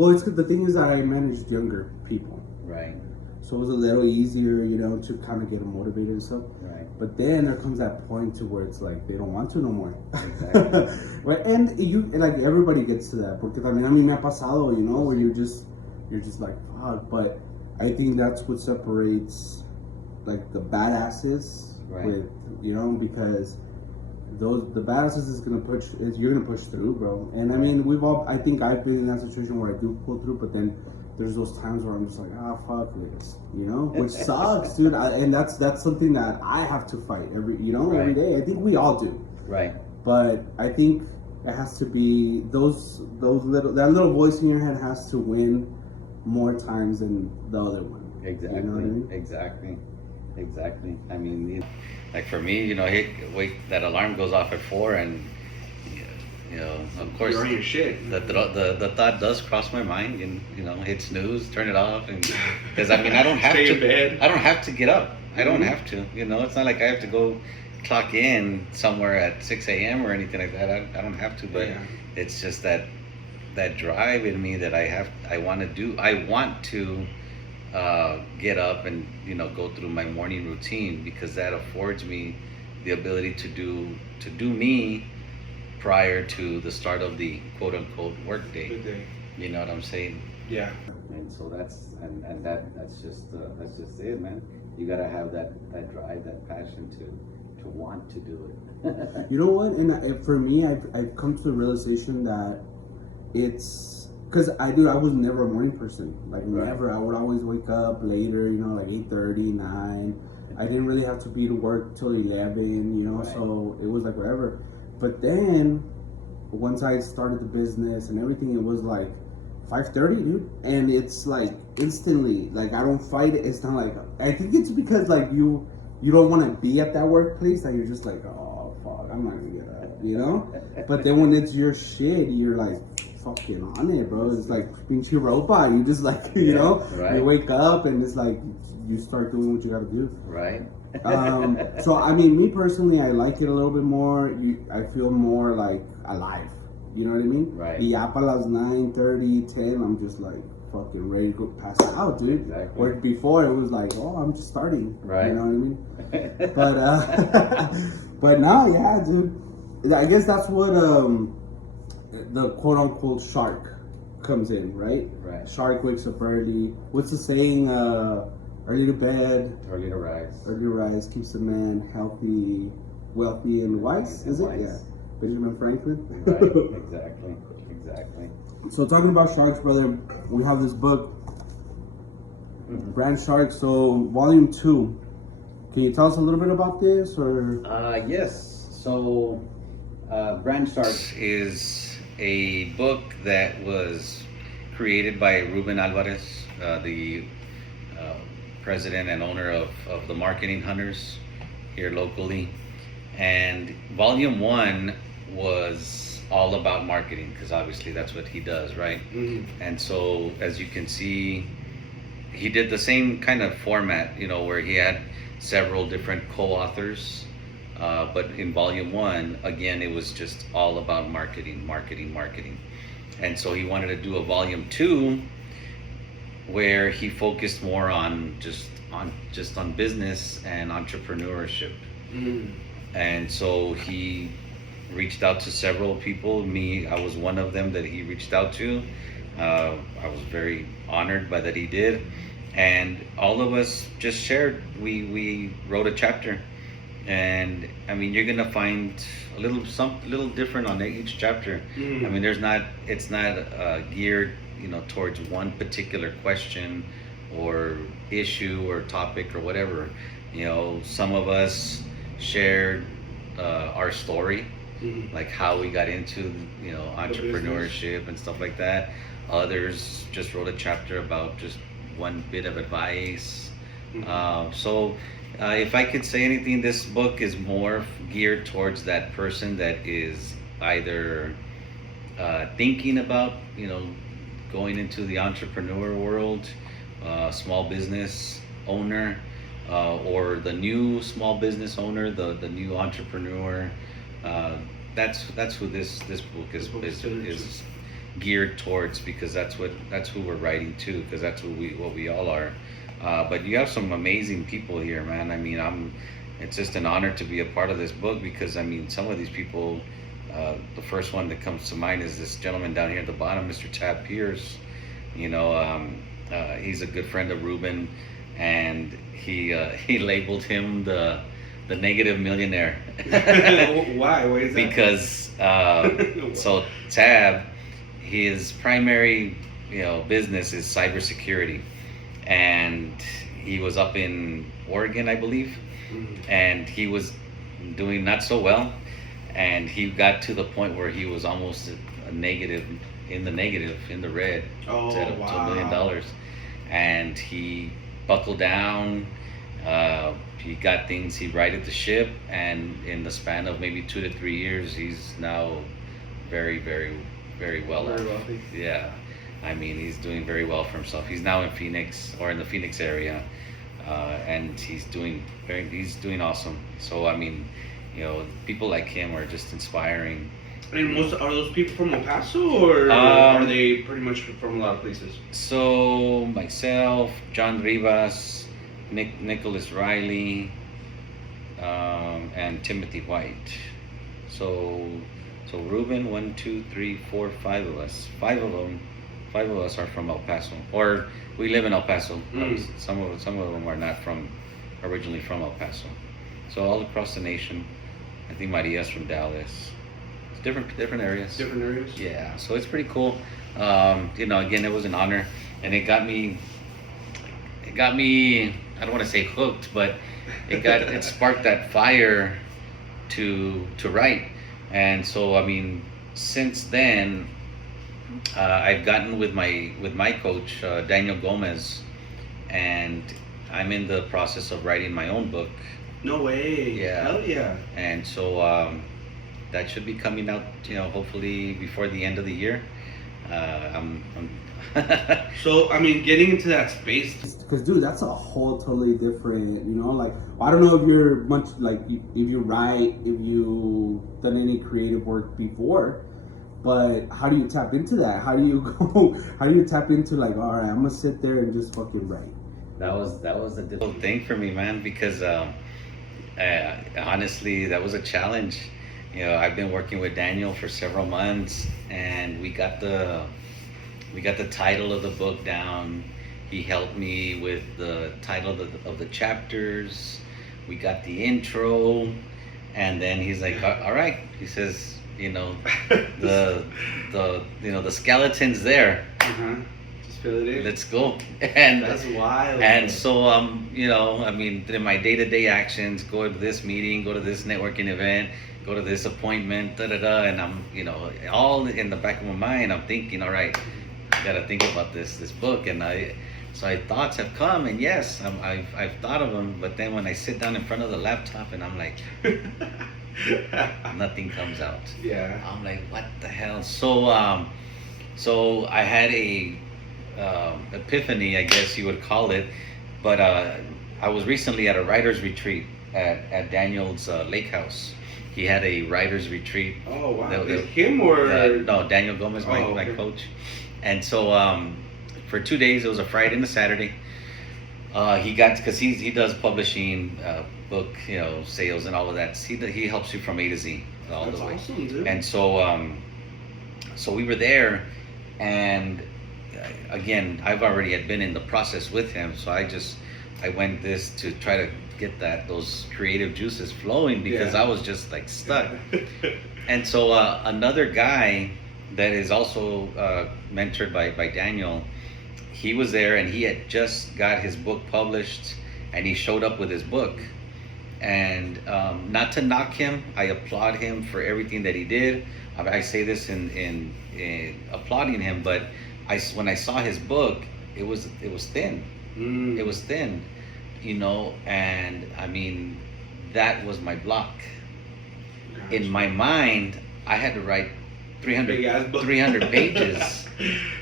well, it's the thing is that I managed younger people, Right. so it was a little easier, you know, to kind of get them motivated and stuff. Right. But then there comes that point to where it's like they don't want to no more. Exactly. Right, and you like everybody gets to that because I mean me ha pasado, you know, where you're just like fuck. But I think that's what separates like the badasses Right. with, you know, because the badasses is gonna push is you're gonna push through, bro. And I mean I think I've been in that situation where I do pull through, but then there's those times where I'm just like, fuck this, you know, which sucks, dude. And that's something that I have to fight every day. I think we all do. Right. But I think it has to be that little voice in your head has to win more times than the other one. Exactly. You know what I mean? Exactly. I mean, like for me, you know, that alarm goes off at 4, and you know, of course, you're on your shit. The thought does cross my mind, and you know, hit snooze, turn it off, and because I mean, I don't have Stay to. in bed. I don't have to get up. I don't have to. You know, it's not like I have to go clock in somewhere at 6 a.m. or anything like that. I don't have to, but it's just that drive in me that I want to do. I want to get up and, you know, go through my morning routine, because that affords me the ability to do me prior to the start of the quote unquote work day. Good day. You know what I'm saying? Yeah. And so that's just it, man. You gotta have that drive, that passion to want to do it. You know what? And for me, I've come to the realization that it's because I was never a morning person. Like never. I would always wake up later, you know, like 8:30, 9. I didn't really have to be to work till 11, you know, so it was like whatever. But then once I started the business and everything, it was like 5:30, dude, and it's like instantly, like I don't fight it. It's not like, I think it's because like you don't want to be at that workplace, that you're just like, oh fuck, I'm not gonna get up, you know. But then when it's your shit, you're like fucking on it, bro. It's like pinche robot. You just like, you know, you wake up and it's like you start doing what you gotta do. Right. So I mean, me personally, I like it a little bit more. I feel more like alive. You know what I mean? Right. Y ya para las 9:30, 10, I'm just like fucking ready to go pass out, dude. Exactly. Where before it was like, oh, I'm just starting. Right. You know what I mean? But but now, yeah, dude. I guess that's what the quote unquote shark comes in, right? Right. Shark wakes up early. What's the saying? Early to bed, Early to rise. early to rise keeps a man healthy, wealthy, and wise. Is it? Wise. Yeah. Benjamin Franklin. Right. Exactly. So talking about sharks, brother, we have this book, Brand Shark. So volume 2. Can you tell us a little bit about this, or? Yes. So, Brand Shark is a book that was created by Ruben Alvarez, the president and owner of the Marketing Hunters here locally. And volume 1 was all about marketing, because obviously that's what he does, right? And so, as you can see, he did the same kind of format, you know, where he had several different co-authors, but in volume 1, again, it was just all about marketing. And so he wanted to do a volume 2 where he focused more on just on business and entrepreneurship. And so he reached out to several people. I was one of them that he reached out to. I was very honored by that he did. And all of us just shared. We wrote a chapter. And I mean, you're gonna find a little different on each chapter. I mean, it's not geared, you know, towards one particular question or issue or topic or whatever. You know, some of us shared our story, like how we got into, you know, entrepreneurship and stuff like that. Others just wrote a chapter about just one bit of advice. So if I could say anything, this book is more geared towards that person that is either thinking about, you know, going into the entrepreneur world, small business owner, or the new small business owner, the new entrepreneur. That's who this book is geared towards, because that's who we're writing to, because that's what we all are. But you have some amazing people here, man. I mean, it's just an honor to be a part of this book, because I mean, some of these people, the first one that comes to mind is this gentleman down here at the bottom, Mr. Tab Pierce. You know, he's a good friend of Ruben, and he labeled him the negative millionaire. Why? Why is that? Because so Tab, his primary business is cybersecurity, and he was up in Oregon, I believe, and he was doing not so well, and he got to the point where he was almost in the red, to $1 million, and he buckled down. He got things, he righted the ship, and in the span of maybe 2 to 3 years, he's now very, very, very well off. Very wealthy. Yeah, I mean, he's doing very well for himself. He's now in Phoenix, or in the Phoenix area, and he's doing awesome. So I mean, people like him are just inspiring. And are those people from El Paso, or are they pretty much from a lot of places? So myself, John Rivas, Nicholas Riley, and Timothy White. So Ruben, 1, 2, 3, 4, 5 of us. Five of us are from El Paso, or we live in El Paso. Some of them are not originally from El Paso. So all across the nation. I think Maria's from Dallas. It's different areas. Different areas. Yeah, so it's pretty cool. Again, it was an honor, and it got me. I don't want to say hooked, but it sparked that fire to write. And so I mean, since then, I've gotten with my coach, Daniel Gomez, and I'm in the process of writing my own book. No way. Yeah. Hell yeah. And so that should be coming out, hopefully before the end of the year. I'm So I mean, getting into that space, because dude, that's a whole totally different, like, I don't know if you're much like, if you write, if you done any creative work before, but how do you tap into that? How do you tap into, like, all right, I'm gonna sit there and just fucking write? That was a difficult thing for me, man, because honestly, that was a challenge. I've been working with Daniel for several months, and we got the title of the book down. He helped me with the title of the chapters. We got the intro, and then he's like, all right, he says, the skeleton's there. Just fill it in. Let's go. And that's wild. And so I mean, in my day-to-day actions, go to this meeting, go to this networking event, go to this appointment, and I'm, all in the back of my mind, I'm thinking, all right, I gotta think about this book. And thoughts have come, and yes, I've thought of them, but then when I sit down in front of the laptop and I'm like, nothing comes out. Yeah. I'm like, what the hell? So I had a epiphany, I guess you would call it, but I was recently at a writer's retreat at Daniel's lake house. He had a writer's retreat. Oh wow! Him or no? Daniel Gomez, my coach. And so for 2 days, it was a Friday and a Saturday. Because he does publishing, book, sales and all of that. He helps you from A to Z all That's the way. Awesome, dude. And so we were there, and again, I've already had been in the process with him, so I went this to try to get those creative juices flowing, because I was just like stuck. And so another guy that is also mentored by Daniel, he was there, and he had just got his book published, and he showed up with his book. And not to knock him, I applaud him for everything that he did. I say this in applauding him, but when I saw his book, it was thin. It was thin, and I mean, that was my block. Gotcha. In my mind, I had to write 300 pages.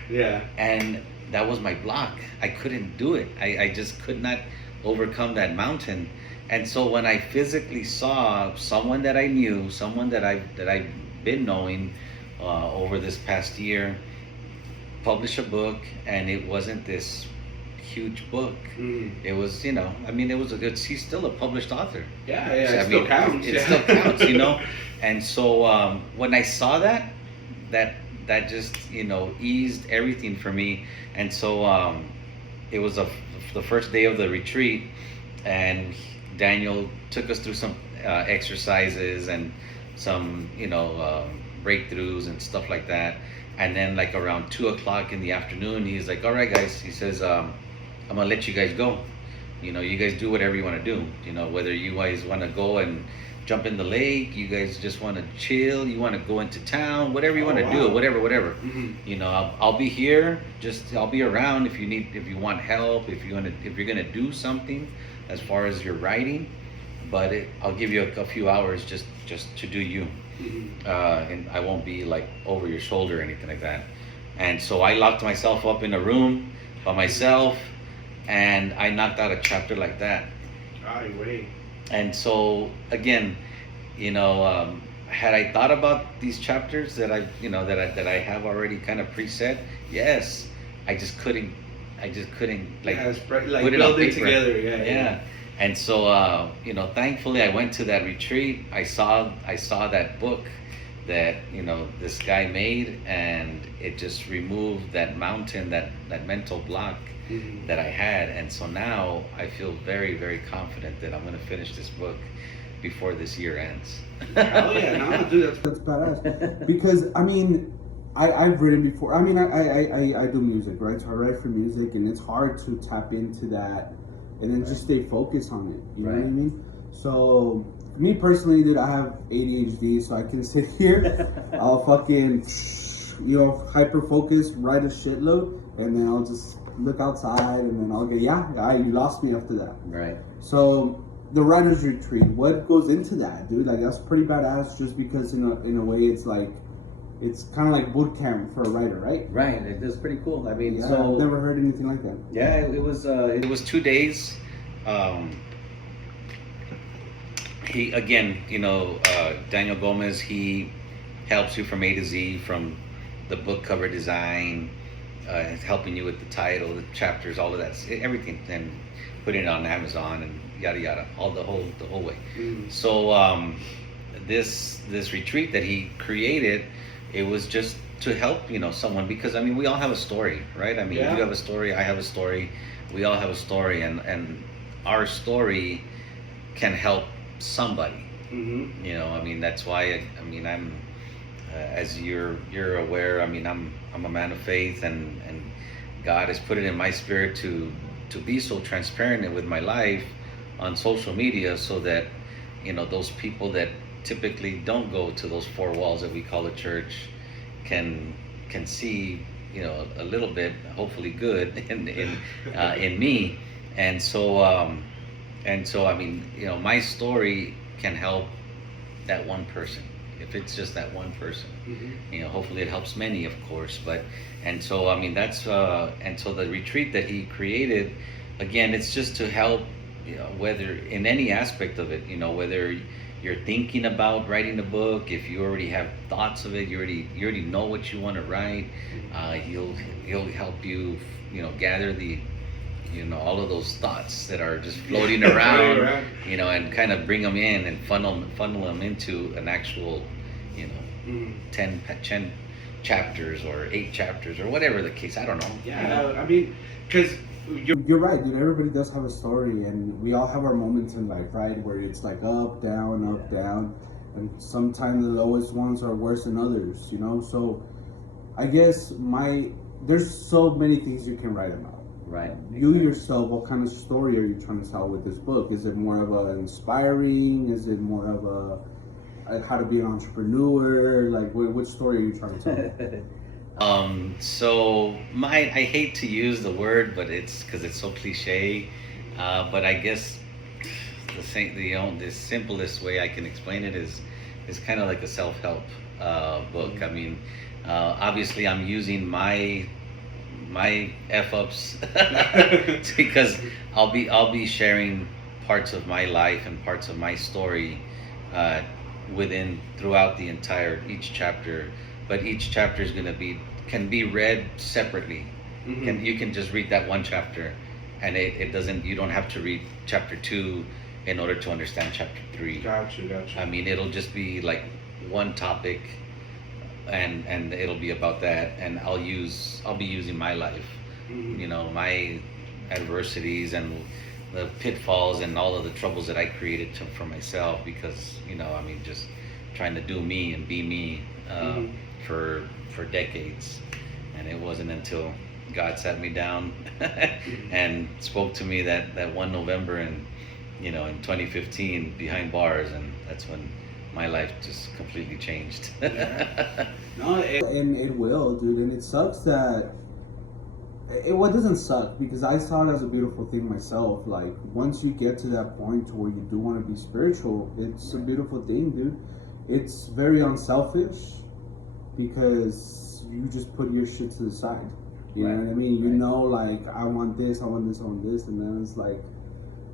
Yeah. And that was my block. I couldn't do it. I just could not overcome that mountain. And so when I physically saw someone that I knew, someone that I've been knowing over this past year, publish a book, and it wasn't this huge book. It was, I mean, it was a good. He's still a published author. Yeah, yeah, So, it still counts. It yeah. still counts, And so when I saw that just eased everything for me. And so it was the first day of the retreat, and Daniel took us through some exercises and some breakthroughs and stuff like that. And then like around 2 o'clock in the afternoon, he's like, all right guys, he says, I'm gonna let you guys go. You guys do whatever you want to do. Whether you guys want to go and jump in the lake, you guys just want to chill, you want to go into town, whatever you want to do, whatever. I'll be here. I'll be around if you want help, if you're gonna do something as far as your writing. But I'll give you a few hours just to do you, and I won't be like over your shoulder or anything like that. And so I locked myself up in a room by myself, and I knocked out a chapter like that. Ay, güey. And so again, had I thought about these chapters that I have already kind of preset, yes, I just couldn't like put it on build it paper. together. Yeah. And so thankfully I went to that retreat. I saw that book that this guy made, and it just removed that mountain, that mental block that I had. And so now I feel very, very confident that I'm going to finish this book before this year ends. Hell yeah, no, dude, That's badass. Because I mean, I've written before. I mean, I do music, right? So I write for music, and it's hard to tap into that and then just stay focused on it. You know what I mean? So me personally, dude, I have ADHD, so I can sit here, I'll fucking, hyper focus, write a shitload, and then I'll just look outside, and then I'll get, you lost me after that. Right. So the writer's retreat, what goes into that, dude? Like, that's pretty badass, just because in a way it's like, it's kind of like boot camp for a writer, right? Right. It was pretty cool. I mean, I've never heard anything like that. Yeah, it was 2 days. He again, Daniel Gomez, he helps you from A to Z, from the book cover design, helping you with the title, the chapters, all of that, everything, and putting it on Amazon and yada yada, all the whole way. So this retreat that he created, it was just to help someone, because I mean, we all have a story, right? I mean, you have a story, I have a story, we all have a story, and our story can help somebody. I mean, that's why I'm as you're aware, I mean, I'm a man of faith, and God has put it in my spirit to be so transparent with my life on social media, so that those people that typically don't go to those four walls that we call a church can see a little bit, hopefully good, in me. And so I mean, my story can help that one person, if it's just that one person. Hopefully it helps many, of course. But and so I mean, that's and so the retreat that he created, again, it's just to help, whether in any aspect of it, whether you're thinking about writing a book, if you already have thoughts of it, you already know what you want to write, he'll help you, gather the all of those thoughts that are just floating around, and kind of bring them in and funnel them into an actual 10 chapters or 8 chapters or whatever the case, I don't know. I mean, because you're right, dude. Everybody does have a story, and we all have our moments in life, right? Where it's like up, down, and sometimes the lowest ones are worse than others, So I guess there's so many things you can write about. Right. You yourself, what kind of story are you trying to tell with this book? Is it more of a inspiring? Is it more of a how to be an entrepreneur? Like, which story are you trying to tell? So I hate to use the word, but it's because it's so cliche. But I guess the simplest way I can explain it is kind of like a self-help book. I mean, obviously I'm using my f-ups because I'll be sharing parts of my life and parts of my story throughout each chapter, but each chapter is going to be can be read separately. You can just read that one chapter, and it doesn't. You don't have to read chapter 2 in order to understand chapter 3. Gotcha. I mean, it'll just be like one topic, and it'll be about that, and I'll be using my life, my adversities and the pitfalls and all of the troubles that I created for myself, because I mean, just trying to do me and be me for decades. And it wasn't until God sat me down and spoke to me that one November in 2015 behind bars, and that's when my life just completely changed. No, and it will, dude. And it sucks that it doesn't suck, because I saw it as a beautiful thing myself. Like, once you get to that point to where you do want to be spiritual, it's a beautiful thing, dude. It's very unselfish, because you just put your shit to the side. You know what I mean? You know, like, I want this, and then it's like,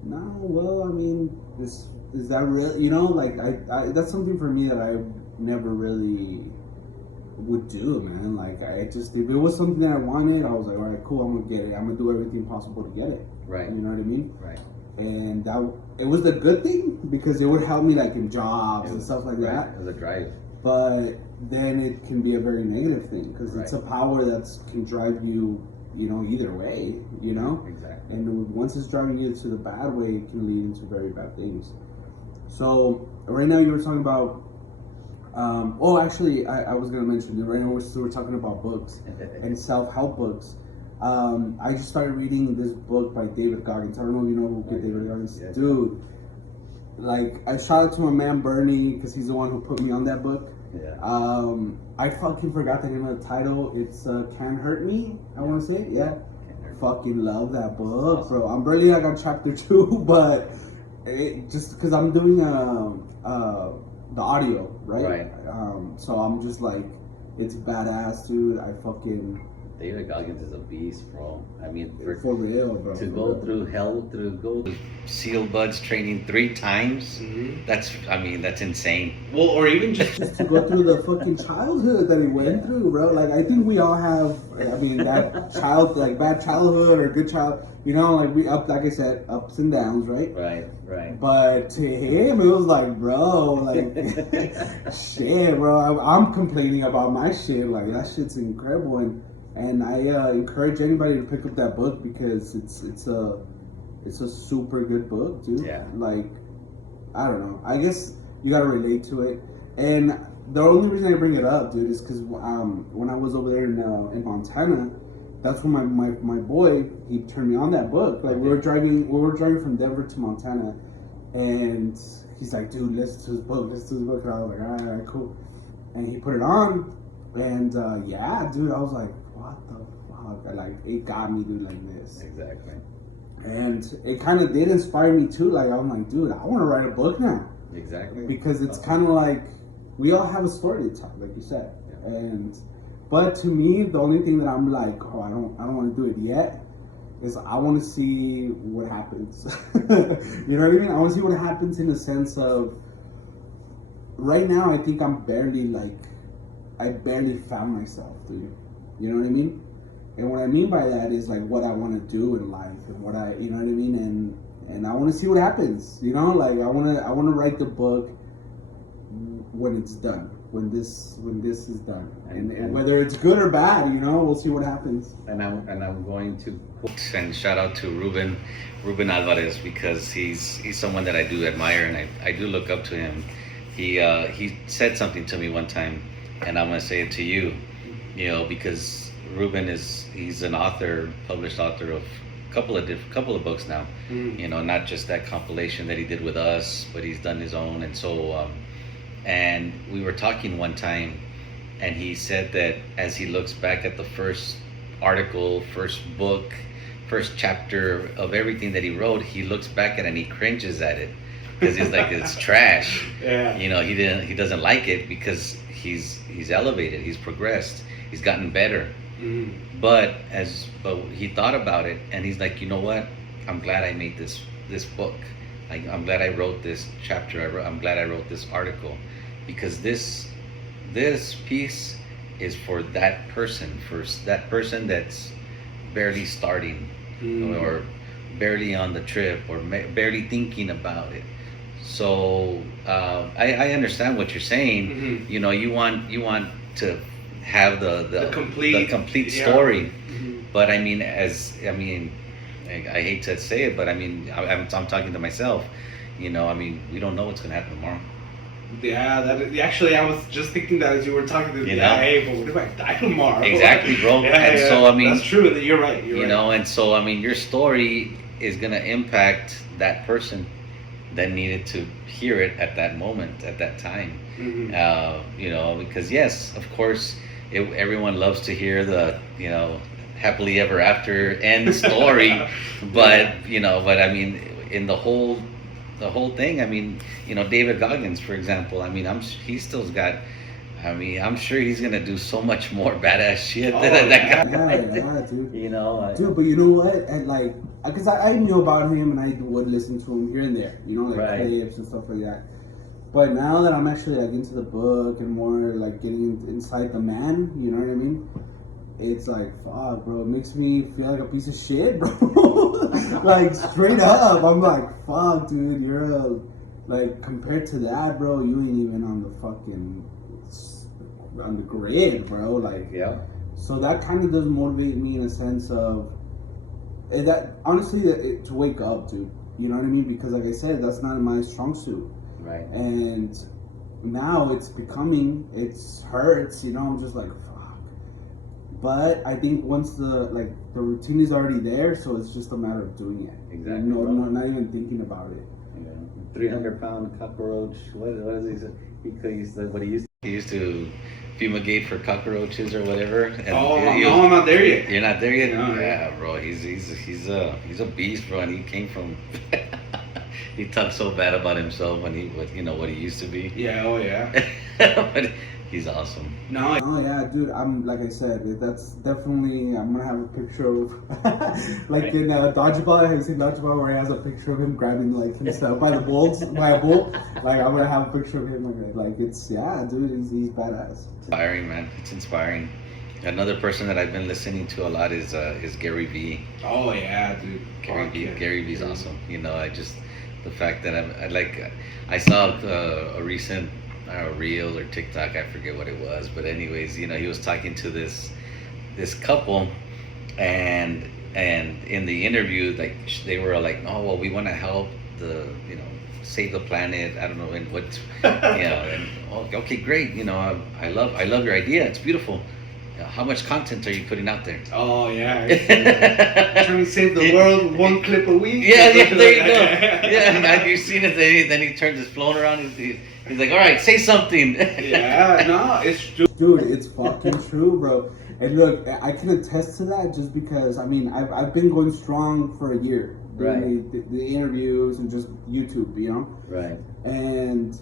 no, well, I mean, is that real? Like, I that's something for me that I never really would do, man. Like, if it was something that I wanted, I was like, all right, cool, I'm gonna get it. I'm gonna do everything possible to get it. Right. You know what I mean? Right. And it was the good thing, because it would help me, like, in jobs and stuff like that. It was a drive. But then it can be a very negative thing, because it's a power that can drive you, either way, Exactly. And once it's driving you to the bad way, it can lead into very bad things. So right now you were talking about, actually, I was going to mention it. Right now we're talking about books and self-help books. I just started reading this book by David Goggins. I don't know if you know who David Goggins is. Yes. Dude, like, I shout out to my man Bernie, because he's the one who put me on that book. Yeah. I fucking forgot the name of the title. It's Can't Hurt Me, I want to say. Yeah. Fucking love that book, awesome. bro. I'm barely like on chapter 2, but just because I'm doing the audio, right? So I'm just like, it's badass, dude. David Goggins is a beast, bro. I mean, for real, bro. To go through hell, go SEAL buds training 3 times. That's insane. Well, or even just to go through the fucking childhood that he went through, bro. Like, I think we all have, that bad childhood or good child. Like I said, ups and downs, right? Right. But to him, it was like, bro, like, shit, bro. I'm complaining about my shit. Like, that shit's incredible. And I encourage anybody to pick up that book, because it's a super good book, dude. Yeah. Like, I don't know. I guess you gotta relate to it. And the only reason I bring it up, dude, is because when I was over there in Montana, that's when my boy, he turned me on that book. Like, we were driving from Denver to Montana, and he's like, dude, listen to this book. And I was like, all right, cool. And he put it on, and yeah, dude, I was like, what the fuck? Like, it got me, dude, like this. Exactly. And it kind of did inspire me too. Like, I'm like, dude, I want to write a book now. Exactly. Because it's kind of like, we all have a story to tell, like you said. Yeah. But to me, the only thing that I'm like, I don't want to do it yet, is I want to see what happens. You know what I mean? I want to see what happens, in the sense of, right now, I think I barely found myself, dude. You know what I mean? And what I mean by that is, like, what I want to do in life, and what you know what I mean? And I want to see what happens, Like, I want to write the book when it's done, when this is done. And whether it's good or bad, we'll see what happens. And I'm going to quote and shout out to Ruben Alvarez, because he's someone that I do admire, and I do look up to him. He said something to me one time, and I'm gonna say it to you, because Ruben he's an author, published author of a couple of books now. Not just that compilation that he did with us, but he's done his own. And so and we were talking one time, and he said that as he looks back at the first article, first book, first chapter of everything that he wrote, he looks back at it and he cringes at it, because he's like, it's trash. Yeah. He doesn't like it, because he's elevated, he's progressed, he's gotten better. But he thought about it, and he's like, you know what? I'm glad I made this book. I'm glad I wrote this chapter. I'm glad I wrote this article, because this piece is for that person, that's barely starting or barely on the trip or barely thinking about it. So I understand what you're saying. Mm-hmm. You know, you want to have the complete yeah. story. Mm-hmm. But I mean, I hate to say it, but I mean, I'm talking to myself. You know, I mean, we don't know what's gonna happen tomorrow. Yeah, actually, I was just thinking that as you were talking to me. You know? Yeah, hey, but what if I die tomorrow? Exactly, bro. And so, I mean, that's true. You're right. You know, and so I mean, your story is gonna impact that person that needed to hear it at that moment, at that time. Mm-hmm. You know, because yes, of course, everyone loves to hear the, you know, happily ever after end story, but you know, but I mean, in the whole thing, I mean, you know, David Goggins, for example, I mean, he's still got. I mean, I'm sure he's gonna do so much more badass shit than that guy. Yeah, dude. You know, dude, but you know what? And like, because I knew about him and I would listen to him here and there, you know, like clips and stuff like that. But now that I'm actually like into the book and more like getting inside the man, you know what I mean? It's like, fuck, bro. It makes me feel like a piece of shit, bro. Like, straight up. I'm like, fuck, dude. Like, compared to that, bro, you ain't even on the grid, bro. Like, yeah. So that kind of does motivate me in a sense of that, honestly, to wake up, dude. You know what I mean? Because, like I said, that's not my strong suit. Right. And now it hurts, you know. I'm just like, but I think once the routine is already there, so it's just a matter of doing it. Exactly. No, not even thinking about it. Yeah. 300-pound cockroach. What is it? He used to fumigate for cockroaches or whatever. And no, I'm not there yet. You're not there yet? No, yeah, bro. He's a beast, bro. And he came from. He talked so bad about himself what he used to be. Yeah. Oh yeah. But he's awesome. No, yeah, dude. I'm like I said, that's definitely. I'm gonna have a picture of, like in dodgeball. Have you seen dodgeball where he has a picture of him grabbing like himself by a bull? Like I'm gonna have a picture of him. Like it's dude. He's badass. Inspiring, man. It's inspiring. Another person that I've been listening to a lot is Gary Vee. Oh yeah, dude. Gary Vee's awesome. You know, the fact that I saw a recent reel or TikTok, I forget what it was, but anyways, you know, he was talking to this couple, and in the interview, like they were like, oh well, we want to help save the planet. I don't know, and what, and okay, great, you know, I love your idea. It's beautiful. How much content are you putting out there? Oh yeah, trying to save the world with one clip a week. Yeah, there you go. Yeah, have you seen it? Then he turns his phone around. He's like, all right, say something. Yeah, no, it's true. Dude, it's fucking true, bro. And look, I can attest to that just because, I mean, I've been going strong for a year. Right. The interviews and just YouTube, you know? Right. And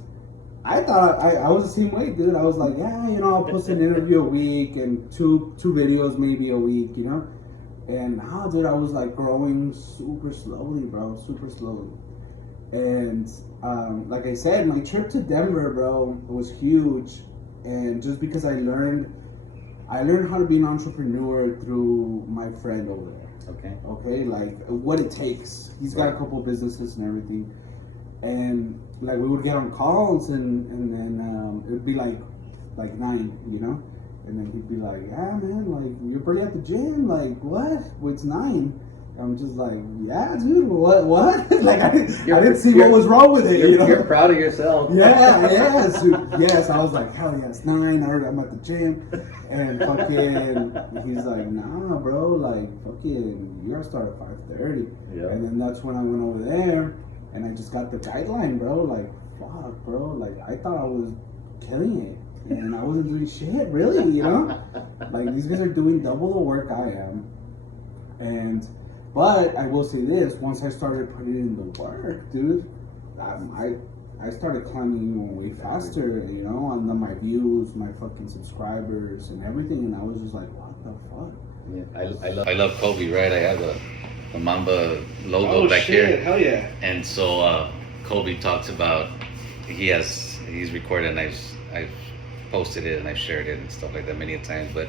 I thought I was the same way, dude. I was like, yeah, you know, I'll post an interview a week and two videos maybe a week, you know? And now, dude, I was like growing super slowly, bro, super slowly. And like I said, my trip to Denver, bro, was huge. And just because I learned how to be an entrepreneur through my friend over there. Okay, like what it takes. He's got a couple of businesses and everything. And like we would get on calls and then it'd be like 9, you know? And then he'd be like, yeah, man, like you're pretty at the gym. Like what? Well, it's 9. I'm just like, yeah, dude, what? Like I didn't see what was wrong with it. You're proud of yourself. Yes, dude, yes. I was like, hell yeah, it's 9. I'm at the gym, and fucking, he's like, nah, bro, like fucking, you gotta start at 5:30. Yeah. And then that's when I went over there, and I just got the guideline, bro. Like, fuck, bro. Like I thought I was killing it, and I wasn't doing shit, really, you know. Like these guys are doing double the work I am, But I will say this: once I started putting in the work, dude, I started climbing even way faster. You know, on my views, my fucking subscribers, and everything. And I was just like, what the fuck? Yeah, I love Kobe, right? I have the Mamba logo back here. Hell yeah! And so Kobe talks about he's recorded, and I've posted it and I've shared it and stuff like that many a times. But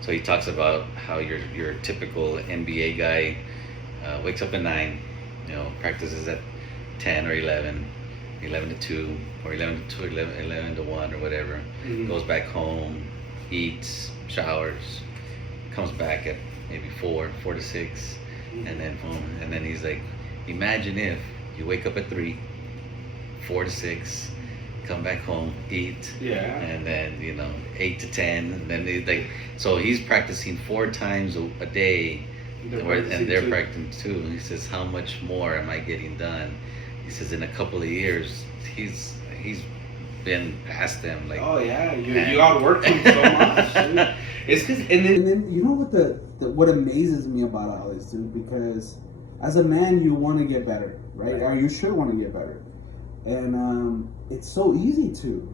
so he talks about how your typical NBA guy wakes up at 9, practices at 10 or 11, 11 to 2 or 11 to 2, 11 to 1 or whatever, goes back home, eats, showers, comes back at maybe 4 to 6, and then boom. And then he's like, imagine if you wake up at 3, 4 to 6, come back home, eat, and then 8 to 10, and then so he's practicing 4 times a day, and they're practicing 2. And he says, how much more am I getting done? He says, in a couple of years, he's been past them. Like, oh yeah, you outworked him so much. Dude. It's because, and then you know what amazes me about all this, dude, because as a man you want to get better, right? Or you should want to get better, and it's so easy to,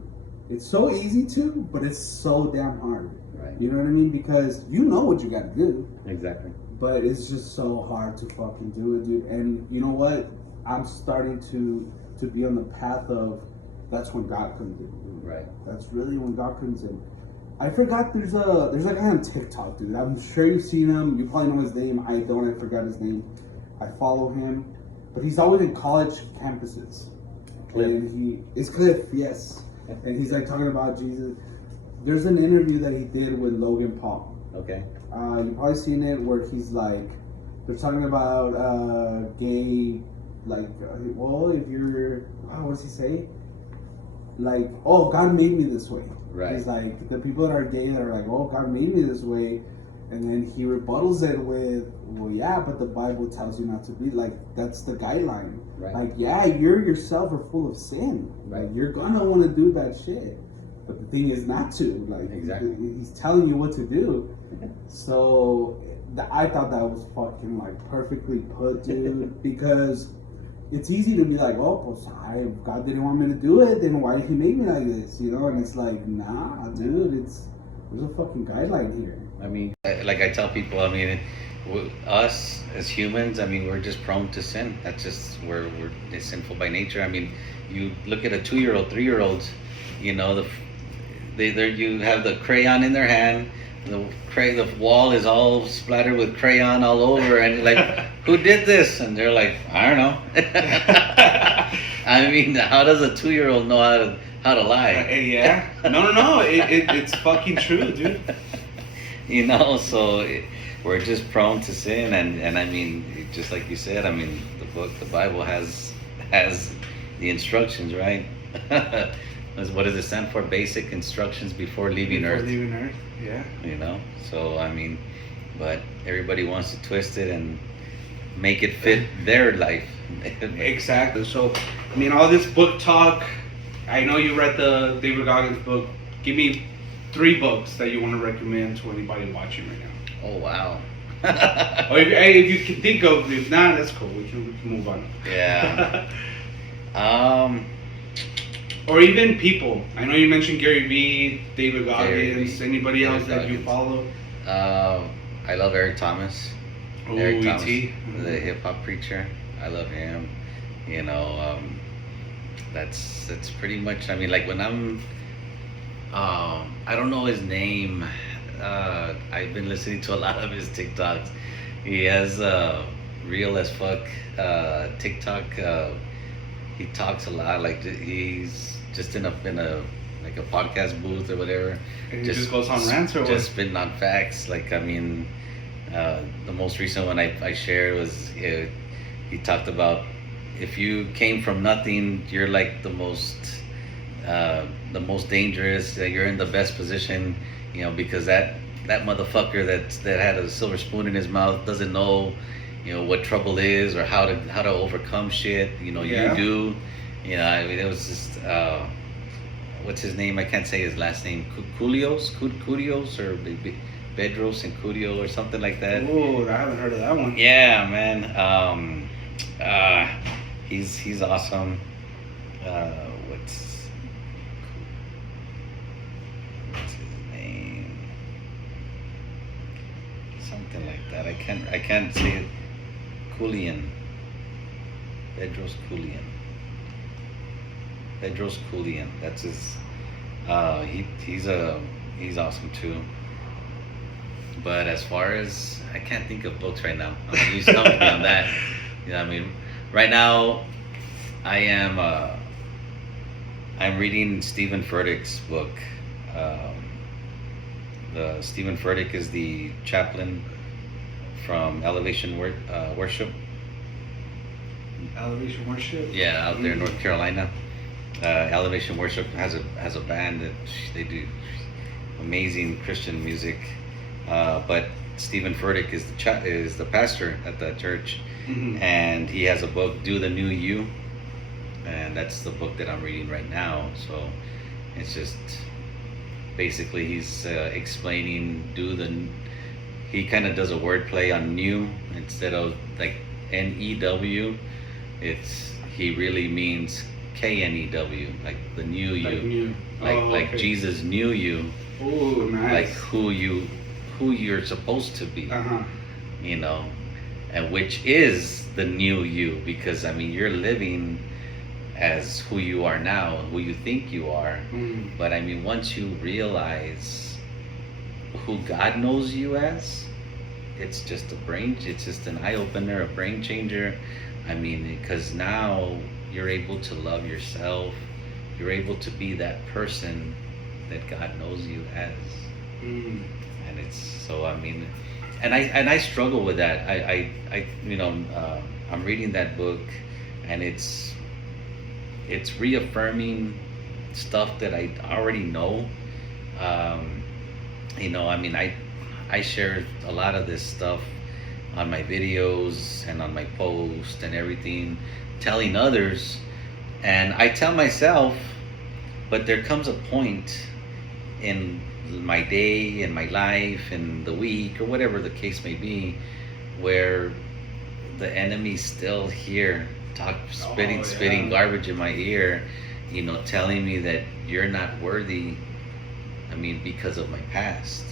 but it's so damn hard. Right. You know what I mean? Because you know what you got to do. Exactly. But it's just so hard to fucking do it, dude. And you know what? I'm starting to be on the path of that's when God comes in. Right. That's really when God comes in. I forgot there's a guy on TikTok, dude. I'm sure you've seen him. You probably know his name. I don't. I forgot his name. I follow him, but he's always in college campuses. Cliff. And it's Cliff, yes. And he's like talking about Jesus. There's an interview that he did with Logan Paul. Okay. You've probably seen it where he's like, they're talking about gay, like, well, if you're, what does he say? Like, oh, God made me this way. Right. He's like, the people that are gay that are like, oh, God made me this way. And then he rebuttals it with, well, yeah, but the Bible tells you not to be like, that's the guideline. Right. Like, yeah, you yourself are full of sin. Right. Like, you're gonna want to do that shit. But the thing is not to. Like, exactly. He's telling you what to do. So I thought that was fucking like perfectly put, dude. Because it's easy to be like, oh, pues, God didn't want me to do it, then why did he make me like this? And it's like, nah, dude, there's a fucking guideline here. I mean, like I tell people, I mean, us as humans, I mean, we're just prone to sin. That's just we're sinful by nature. I mean, you look at a 2-year-old, 3-year-olds, you have the crayon in their hand. The wall is all splattered with crayon all over, and you're like, who did this? And they're like, I don't know. I mean, how does a 2-year-old know how to lie? Yeah. No. It's fucking true, dude. So we're just prone to sin, and I mean, just like you said, I mean, the Bible has the instructions, right? What does it stand for? Basic instructions before leaving Earth. Before leaving Earth, yeah. So I mean, but everybody wants to twist it and make it fit their life. Exactly. So, I mean, all this book talk, I know you read the David Goggins book. Give me 3 books that you want to recommend to anybody watching right now. Oh, wow. Or if you can think of, if not, that's cool. We can move on. Yeah. Or even people. I know you mentioned Gary Vee, David Goggins, anybody else that you follow? I love Eric Thomas. Oh, Eric Thomas, E.T. the hip hop preacher. I love him. That's pretty much. I mean, like when I'm, I don't know his name. I've been listening to a lot of his TikToks. He has real as fuck TikTok. He talks a lot. Like he's just in a like a podcast booth or whatever. And he just goes on rants or what? Just spitting on facts. Like I mean, the most recent one I shared was he talked about if you came from nothing, you're like the most dangerous. You're in the best position, because that motherfucker that had a silver spoon in his mouth doesn't know, what trouble is or how to overcome shit. Yeah. You do. I mean, it was just what's his name? I can't say his last name. Kulios or Bedros and Cudio or something like that. Oh, I haven't heard of that one. Yeah, man. He's awesome. What's his name? Something like that. I can't say it. Kulian. Bedros Kulian. That's his. He's awesome too. But as far as I can't think of books right now. I mean, you stumped me on that. You know, what I mean, right now I am I'm reading Stephen Furtick's book. Um, the Stephen Furtick is the chaplain from Worship. Elevation Worship. Yeah, out there in North Carolina. Elevation Worship has a band that they do amazing Christian music. But Stephen Furtick is the pastor at that church, and he has a book, Do the New You, and that's the book that I'm reading right now. So it's just basically he's explaining he kind of does a wordplay on new instead of like NEW. He really means KNEW, like the new you, like Jesus knew you, nice. like who you're supposed to be, you know, and which is the new you, because I mean you're living as who you are now, who you think you are, but I mean once you realize who God knows you as, it's just an eye opener, a brain changer. I mean, because now you're able to love yourself, you're able to be that person that God knows you as. And it's so, I mean, and I struggle with that. I I'm reading that book, and it's reaffirming stuff that I already know. You know, I mean, I share a lot of this stuff on my videos and on my posts and everything, telling others, and I tell myself, but there comes a point in my day, in my life, in the week, or whatever the case may be, where the enemy's still here, spitting garbage in my ear, you know, telling me that you're not worthy. I mean, because of my past.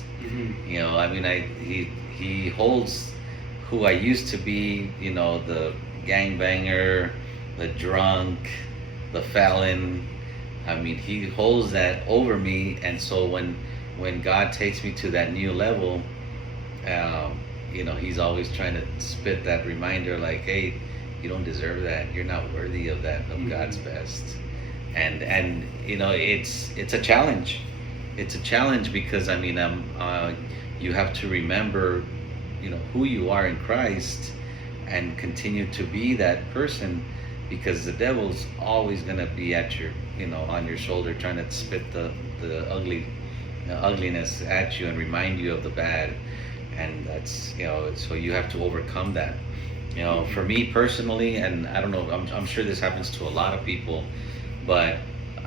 You know, I mean, he holds who I used to be, you know, the gangbanger, the drunk, the felon. I mean, he holds that over me, and so when God takes me to that new level, you know, he's always trying to spit that reminder, like, hey, you don't deserve that. You're not worthy of that, of God's best. And you know, it's a challenge. It's a challenge because I mean, you have to remember, you know, who you are in Christ, and continue to be that person, because the devil's always gonna be at your, you know, on your shoulder, trying to spit the ugliness at you and remind you of the bad. And that's, you know, so you have to overcome that. You know, for me personally, and I don't know, I'm sure this happens to a lot of people, but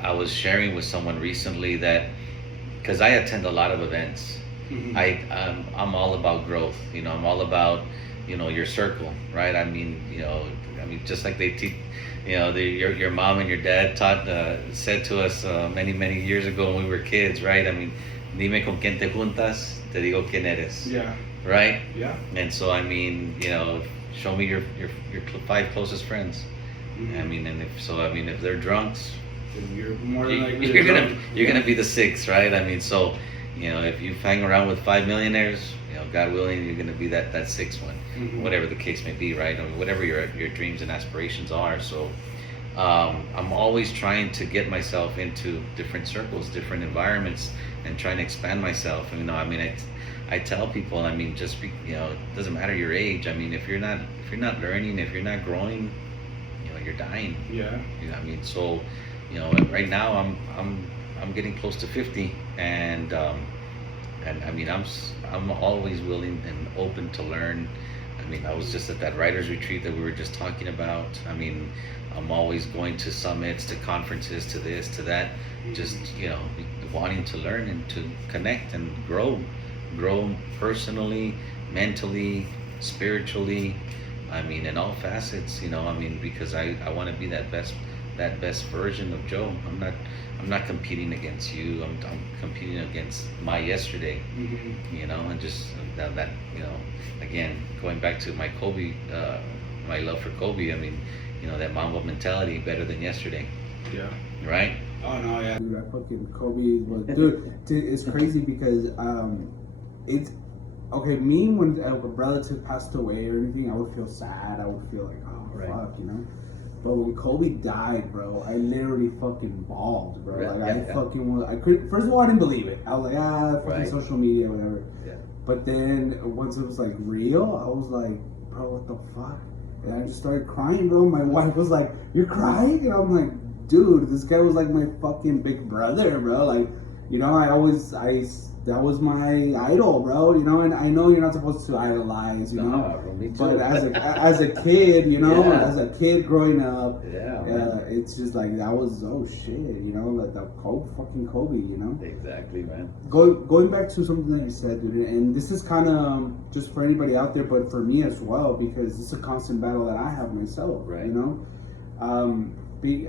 I was sharing with someone recently that, because I attend a lot of events, I'm all about growth. You know, I'm all about, you know, your circle, right? I mean, you know, just like they teach, you know, your mom and your dad said to us many years ago when we were kids, right? I mean, dime con quién te juntas, te digo quién eres. Yeah. Right? Yeah. And so I mean, you know, show me your 5 closest friends. I mean, and if they're drunks, you're more than likely you're gonna be the 6th, right? I mean, so, you know, if you hang around with 5 millionaires, you know, God willing, you're gonna be that 6th one, whatever the case may be, right? I mean, whatever your dreams and aspirations are. So, I'm always trying to get myself into different circles, different environments, and trying to expand myself. You know, I mean, I tell people, I mean, you know, it doesn't matter your age. I mean, if you're not learning, if you're not growing, you know, you're dying. Yeah. You know, I mean, so, you know, right now I'm getting close to 50, and I mean, I'm always willing and open to learn. I mean, I was just at that writers retreat that we were just talking about. I mean, I'm always going to summits, to conferences, to this, to that, just, you know, wanting to learn and to connect and grow personally, mentally, spiritually. I mean, in all facets, you know, I mean, because I want to be that best version of Joe. I'm not competing against you. I'm competing against my yesterday. You know, and just that, you know, again, going back to my Kobe, my love for Kobe. I mean, you know, that Mamba mentality, better than yesterday. Yeah. right? Oh no, yeah. Dude, I fucking Kobe was dude. It's crazy because it's okay. Me when a relative passed away or anything, I would feel sad. I would feel like, oh Right. fuck, you know. But when Kobe died, bro, I literally fucking bawled, bro. Yeah, Like yeah, I yeah. fucking was. I could. First of all, I didn't believe it. I was like, fucking Right. social media, whatever. Yeah. But then once it was like real, I was like, bro, what the fuck? And I just started crying, bro. My wife was like, "You're crying?" And I'm like, dude, this guy was like my fucking big brother, bro. Like, you know, that was my idol, bro. You know, and I know you're not supposed to idolize, you know. Bro, me too. But as a kid, you know, Yeah. as a kid growing up, Yeah, man. it's just like that was shit, you know, like the fucking Kobe, you know. Exactly, man. Going back to something that you said, dude, and this is kind of just for anybody out there, but for me as well, because it's a constant battle that I have myself, Right. you know.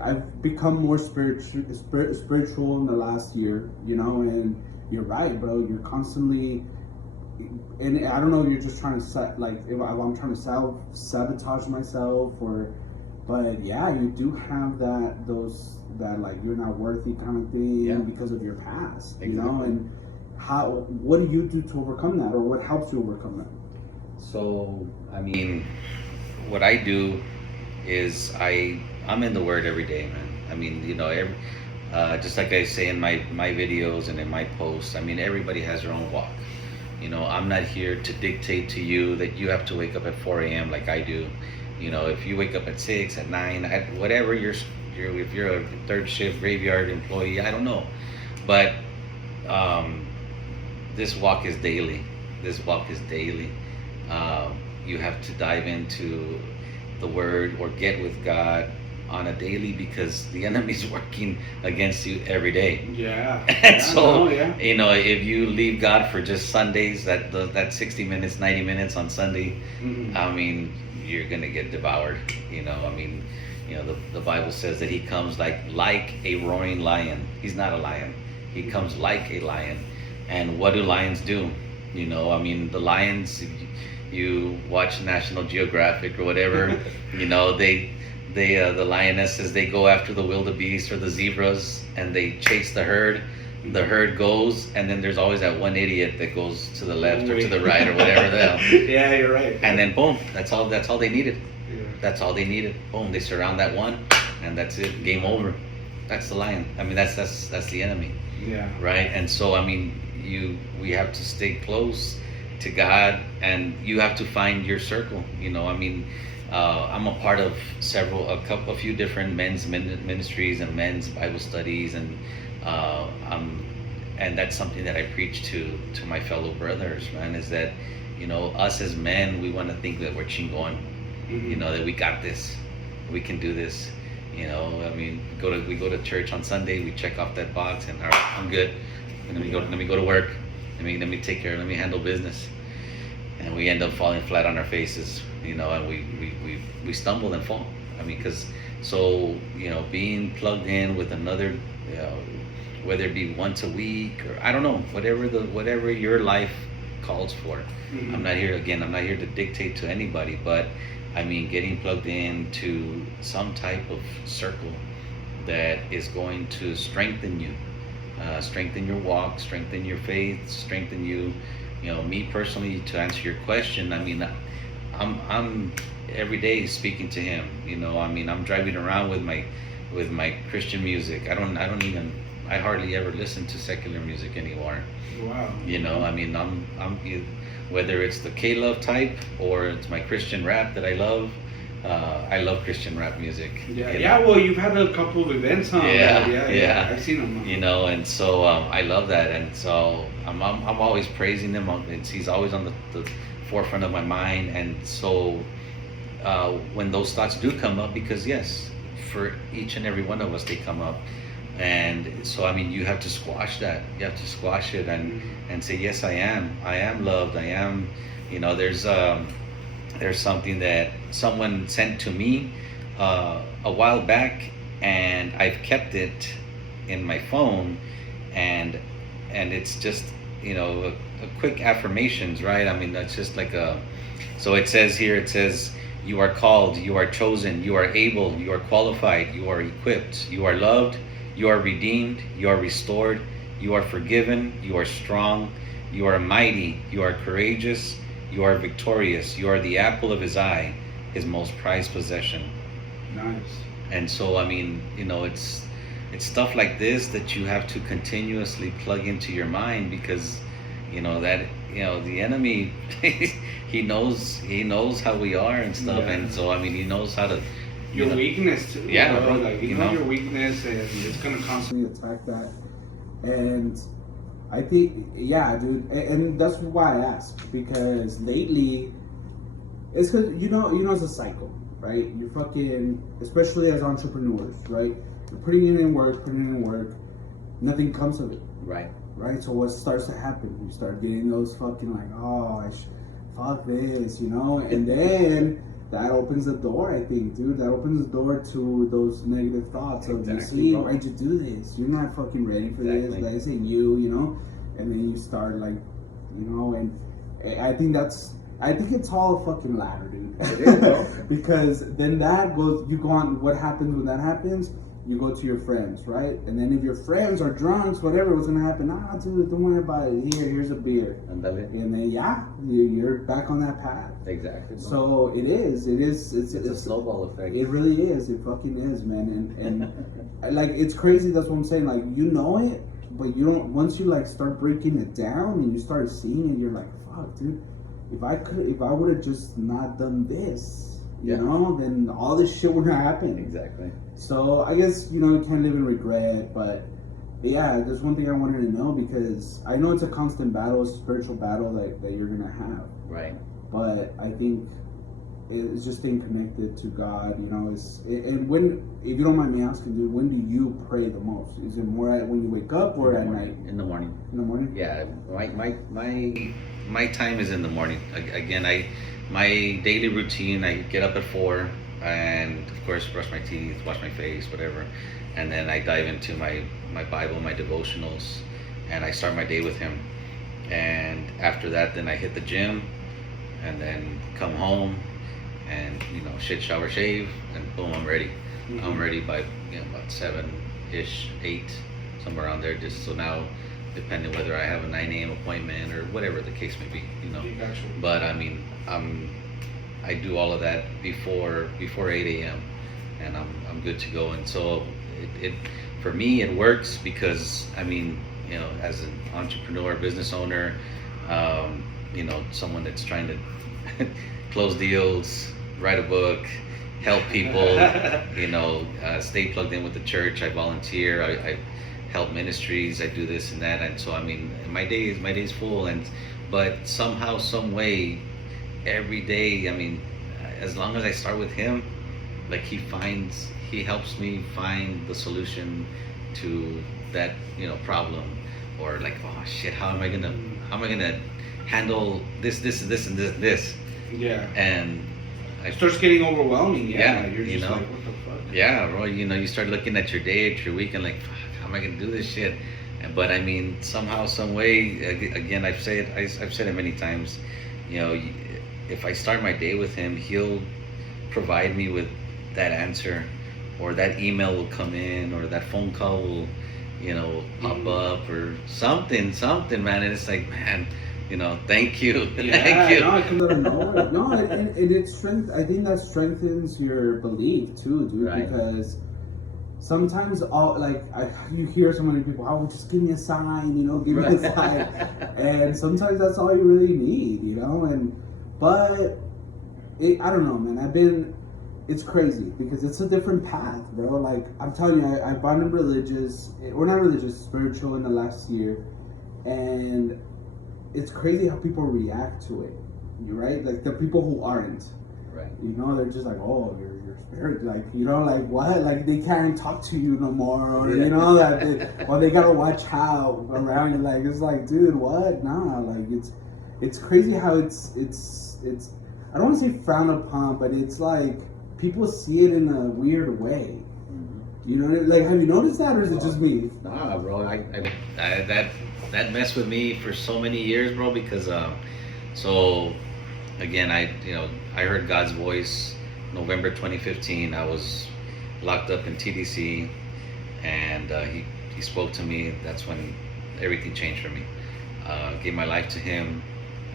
I've become more spiritual in the last year, you know, and you're right, bro. You're constantly, and I don't know, you're just trying to if I'm trying to sabotage myself, but yeah, you do have that like you're not worthy kind of thing Yeah. because of your past, you know, Exactly. and what do you do to overcome that, or what helps you overcome that? So, I mean, what I do is I'm in the Word every day, man. I mean, you know, just like I say in my videos and in my posts, I mean, everybody has their own walk. You know, I'm not here to dictate to you that you have to wake up at 4 a.m. like I do. You know, if you wake up at 6, at 9, at whatever if you're a third shift graveyard employee, I don't know. But this walk is daily. This walk is daily. You have to dive into the Word or get with God on a daily because the enemy's working against you every day. Yeah. And so, yeah. you know, if you leave God for just Sundays, that 60 minutes, 90 minutes on Sunday, Mhm. I mean, you're gonna get devoured. You know, I mean, you know, the Bible says that He comes like a roaring lion. He's not a lion. He comes like a lion. And what do lions do? You know, I mean, the lions. You watch National Geographic or whatever, you know, the lionesses, they go after the wildebeest or the zebras and they chase the herd. The herd goes, and then there's always that one idiot that goes to the left or to the right or whatever the hell. Yeah, you're right. And then boom, that's all they needed. Yeah. That's all they needed. Boom, they surround that one, and that's it. Game over. That's the lion. I mean, that's the enemy, Yeah. right? And so, I mean, we have to stay close to God, and you have to find your circle. You know, I mean, I'm a part of a few different men's ministries and men's Bible studies, and and that's something that I preach to my fellow brothers, man. Is that, you know, us as men, we want to think that we're chingon, Mhm. you know, that we got this, we can do this. You know, I mean, we go to church on Sunday, we check off that box, and all right, I'm good. Let me go to work. Let me take care. Let me handle business. And we end up falling flat on our faces, you know, and we stumble and fall. I mean, you know, being plugged in with another, you know, whether it be once a week or I don't know, whatever your life calls for. Mhm. I'm not here to dictate to anybody, but I mean, getting plugged into some type of circle that is going to strengthen you, strengthen your walk, strengthen your faith, strengthen you. You know, me personally, to answer your question, I mean, I'm every day speaking to Him. You know, I mean, I'm driving around with my Christian music. I hardly ever listen to secular music anymore. Wow. You know, I mean, whether it's the K-Love type or it's my Christian rap that I love. I love Christian rap music. Yeah, you yeah. know? Well, you've had a couple of events, huh? Yeah. I've seen them. You know, and so I love that, and so I'm always praising Him. He's always on the forefront of my mind, and so when those thoughts do come up, because yes, for each and every one of us they come up, and so I mean, you have to squash that. You have to squash it and say, yes, I am loved. I am. You know, there's something that someone sent to me a while back, and I've kept it in my phone, and it's just, you know, a quick affirmations, right? I mean, that's just like so it says here, You are called, you are chosen, you are able, you are qualified, you are equipped, you are loved, you are redeemed, you are restored, you are forgiven, you are strong, you are mighty, you are courageous, you are victorious, you are the apple of his eye, his most prized possession. Nice. And so, I mean, it's stuff like this that you have to continuously plug into your mind, because that the enemy he knows how we are and stuff. Yeah. And so, I mean, he knows how to Your weakness too. Yeah, bro. Like you you know know. your weakness, and it's gonna constantly attack that. And I think, yeah, dude, and that's why I asked, because lately it's because it's a cycle, right? You're fucking, especially as entrepreneurs, right? You're putting in work, nothing comes of it, right. right? So what starts to happen? You start getting those fucking like, oh, fuck this, and then that opens the door. I think, dude, that opens the door to those negative thoughts of, you Exactly, see, bro. why'd you do this? You're not fucking ready for Exactly. this. That isn't you, and then you start like, and I think it's all a fucking ladder, dude. It is, bro. Because then that goes, you go on, what happens when that happens? You go to your friends, right? And then if your friends are drunks, whatever, what's gonna happen? Dude, don't worry about it. Here's a beer. Andale. And then, you're back on that path. Exactly. bro. So it's it's a snowball effect. It really is. It fucking is, man. And like, it's crazy. That's what I'm saying. Like, you know it, but you don't. Once you like start breaking it down and you start seeing it, you're like, fuck, dude. If I would have just not done this, Yeah. then all this shit wouldn't have happened. Exactly. So I guess you can't live in regret, but yeah, there's one thing I wanted to know, because I know it's a constant battle, a spiritual battle that you're gonna have. Right. But I think it's just staying connected to God. And when, if you don't mind me asking, dude, when do you pray the most? Is it more when you wake up or at night? In the morning. In the morning? Yeah, my time is in the morning. Again, my daily routine. I get up at 4, and of course brush my teeth, wash my face, whatever, and then I dive into my Bible, my devotionals, and I start my day with Him. And after that, then I hit the gym, and then come home, and shit, shower, shave, and boom, I'm ready. Mhm. I'm ready by about 7-ish, 8, somewhere around there. Just so now, depending whether I have a 9 a.m. appointment or whatever the case may be, You got you. But I mean, I do all of that before 8 a.m. and I'm good to go. And so it for me it works, because I mean, as an entrepreneur, business owner, someone that's trying to close deals, write a book, help people, stay plugged in with the church. I volunteer. I help ministries. I do this and that. And so I mean, my day's full. But somehow, some way, every day, I mean, as long as I start with Him, like He helps me find the solution to that problem, or like, oh shit, how am I gonna handle this and this. Yeah. And It starts getting overwhelming. Yeah, You're just you know. like, what the fuck? yeah, bro, you start looking at your day, at your weekend, like, fuck, how am I gonna do this shit? But I mean, somehow, some way, again, I've said it many times, if I start my day with Him, He'll provide me with that answer, or that email will come in, or that phone call will, pop up, or something, man. And it's like, man, thank you, Yeah, thank you. no, I Out of nowhere. No, and it's strength. I think that strengthens your belief too, dude. Right. Because sometimes, you hear so many people, "Oh, just give me a sign," give me a sign, and sometimes that's all you really need, But I don't know, man. It's crazy because it's a different path, bro. Like, I'm telling you, I've been religious, or not religious, spiritual in the last year, and it's crazy how people react to it. You're right, like the people who aren't. Right. They're just like, oh, you're spirit, like, like what? Like they can't talk to you no more, or or they gotta watch how around you. Like, it's like, dude, what? Nah, like it's crazy how it's I don't want to say frowned upon, but it's like people see it in a weird way. Mhm. Like, have you noticed that, or is it just me? Nah, bro, I that messed with me for so many years, bro, because so again, I heard God's voice November 2015. I was locked up in TDC, and he spoke to me. That's when everything changed for me. Gave my life to him.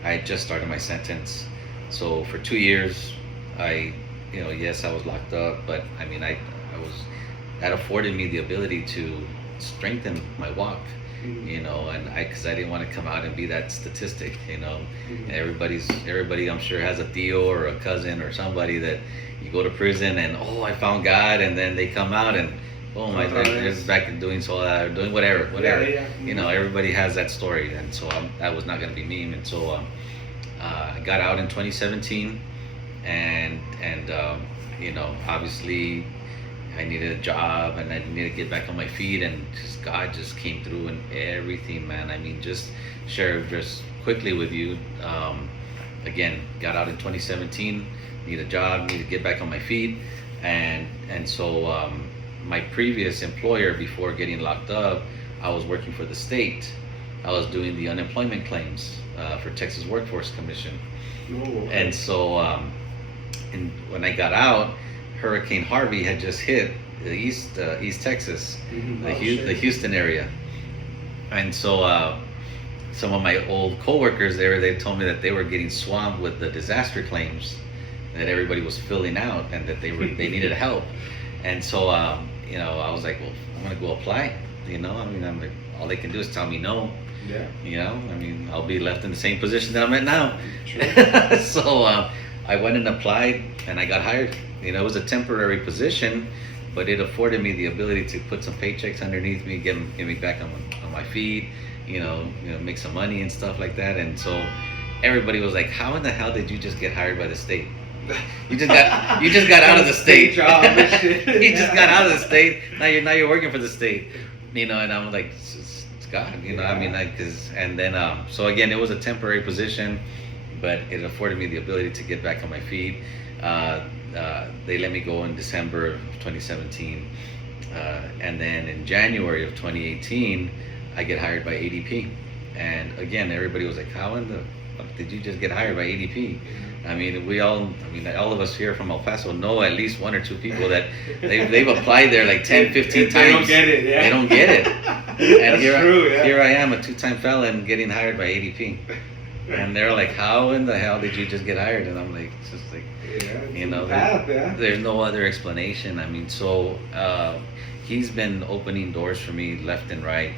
I had just started my sentence. So for 2 years, yes, I was locked up, but I mean, that afforded me the ability to strengthen my walk, and because I didn't want to come out and be that statistic, Mm-hmm. Everybody I'm sure has a tío or a cousin or somebody that you go to prison and, oh, I found God, and then they come out and, oh my God, they're back and doing doing whatever. Yeah. Everybody has that story, and so that was not going to be me, and so I got out in 2017, and obviously I needed a job and I needed to get back on my feet, and God just came through and everything, man. I mean, just share just quickly with you. Again, got out in 2017, need a job, need to get back on my feet, and so my previous employer, before getting locked up, I was working for the state. I was doing the unemployment claims for Texas Workforce Commission. Oh, okay. And so and when I got out, Hurricane Harvey had just hit the East Texas, Mm-hmm. the Houston area, and so some of my old coworkers there, they told me that they were getting swamped with the disaster claims that everybody was filling out, and that they needed help. And so I was like, well, I'm gonna go apply. I'm like, all they can do is tell me no. Yeah. I'll be left in the same position that I'm at now. Sure. So I went and applied, and I got hired. It was a temporary position, but it afforded me the ability to put some paychecks underneath me, get me back on my feet, make some money and stuff like that. And so everybody was like, "How in the hell did you just get hired by the state? You just got out of the state. Job and shit. You just got out of the state. Now you're working for the state." And I'm like, it's God, so again, it was a temporary position, but it afforded me the ability to get back on my feet. They let me go in December of 2017, and then in January of 2018, I get hired by ADP. And again, everybody was like, "How in the fuck did you just get hired by ADP?" All of us here from El Paso know at least one or two people that they've applied there like 10, 15 times. They don't get it. Yeah. They don't get it. And That's here I am, a 2-time felon, getting hired by ADP. And they're like, "How in the hell did you just get hired?" And I'm like, it's just like, there's no other explanation. So he's been opening doors for me left and right.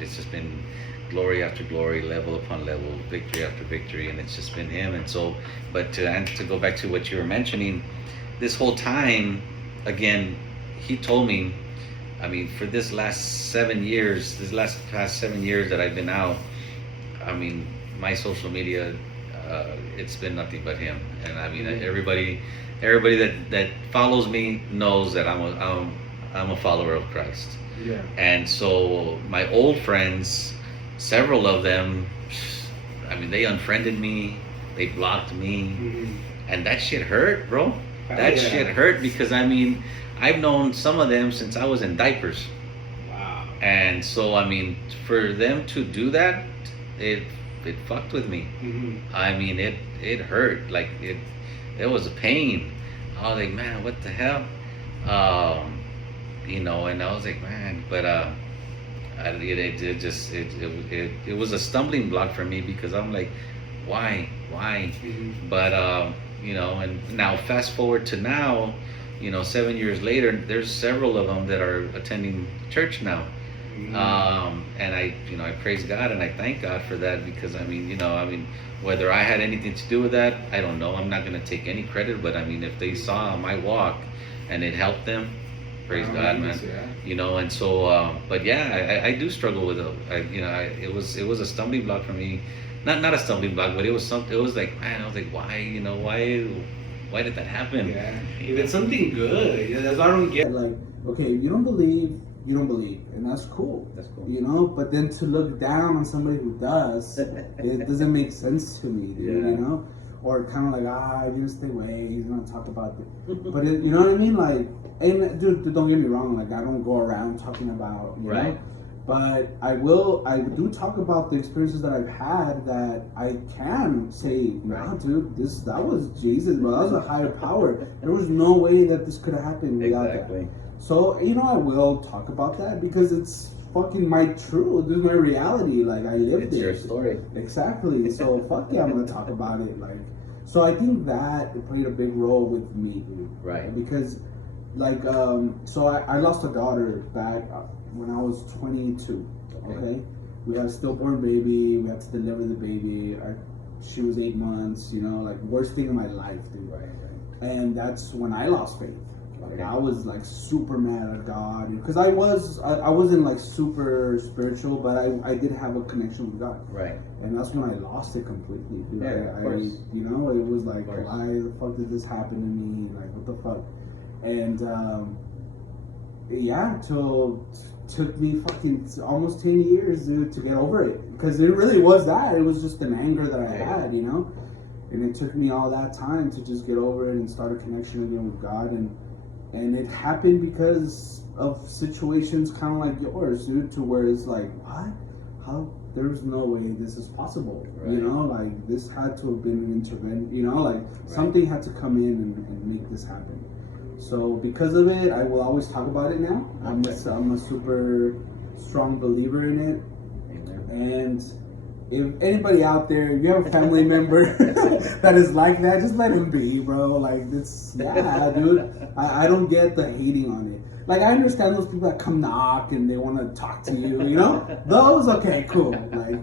It's just been glory after glory, level upon level, victory after victory, and it's just been him. And so, but to go back to what you were mentioning, this whole time, again, he told me, for this past 7 years that I've been out, my social media, it's been nothing but him. And everybody that follows me knows that I'm a follower of Christ. Yeah. And so my old friends, several of them, they unfriended me, they blocked me, Mm-hmm. and that shit hurt, bro. Yeah. Shit hurt because I've known some of them since I was in diapers. Wow. And so for them to do that, it fucked with me. Mm-hmm. It hurt, like it was a pain. I was like, man, what the hell? And I was like, man, but it was a stumbling block for me, because I'm like, why? Mm-hmm. But and now fast forward to now, 7 years later, there's several of them that are attending church now. Mm-hmm. And I praise God and I thank God for that, because whether I had anything to do with that, I don't know. I'm not going to take any credit, but if they saw my walk and it helped them, praise God, man. Yeah. And so, but yeah, I do struggle with it. It was a stumbling block for me. Not a stumbling block, but it was something. It was like, man, I was like, why did that happen? Yeah. If it's something good, that's what I don't get. Like, okay, you don't believe, and that's cool. That's cool. But then to look down on somebody who does, it doesn't make sense to me, dude, Yeah. Or kind of like, you're gonna stay away, he's gonna talk about it. But you know what I mean? Like, and dude, don't get me wrong, like, I don't go around talking about, you Right. know? But I do talk about the experiences that I've had that I can say, nah, dude, that was Jesus, bro. That was a higher power. There was no way that this could have happened without that. So, I will talk about that because it's fucking my truth. This is my reality. Like, I lived it. It's your story. Exactly. So, fuck yeah, I'm going to talk about it. Like, so I think that played a big role with me, dude. Right. Because, like, so I lost a daughter back when I was 22. Okay. We had a stillborn baby. We had to deliver the baby. She was 8 months. Like worst thing in my life, dude. Right. And that's when I lost faith. Like Okay. I was like super mad at God because I wasn't like super spiritual, but I did have a connection with God. Right. And that's when I lost it completely, dude. Yeah, of course. It was like, why the fuck did this happen to me? Like, what the fuck? And took me fucking almost 10 years, dude, to get over it. Because it really was that. It was just an anger that I had, And it took me all that time to just get over it and start a connection again with God. And it happened because of situations kind of like yours, dude, to where it's like, what? How? There's no way this is possible. Right. Like this had to have been an intervention, something had to come in and make this happen. So because of it, I will always talk about it now. I'm a super strong believer in it. Amen. And if anybody out there, if you have a family member that is like that, just let him be, bro. Like, dude. I don't get the hating on it. Like, I understand those people that come knock and they want to talk to you, Those, okay, cool. Like,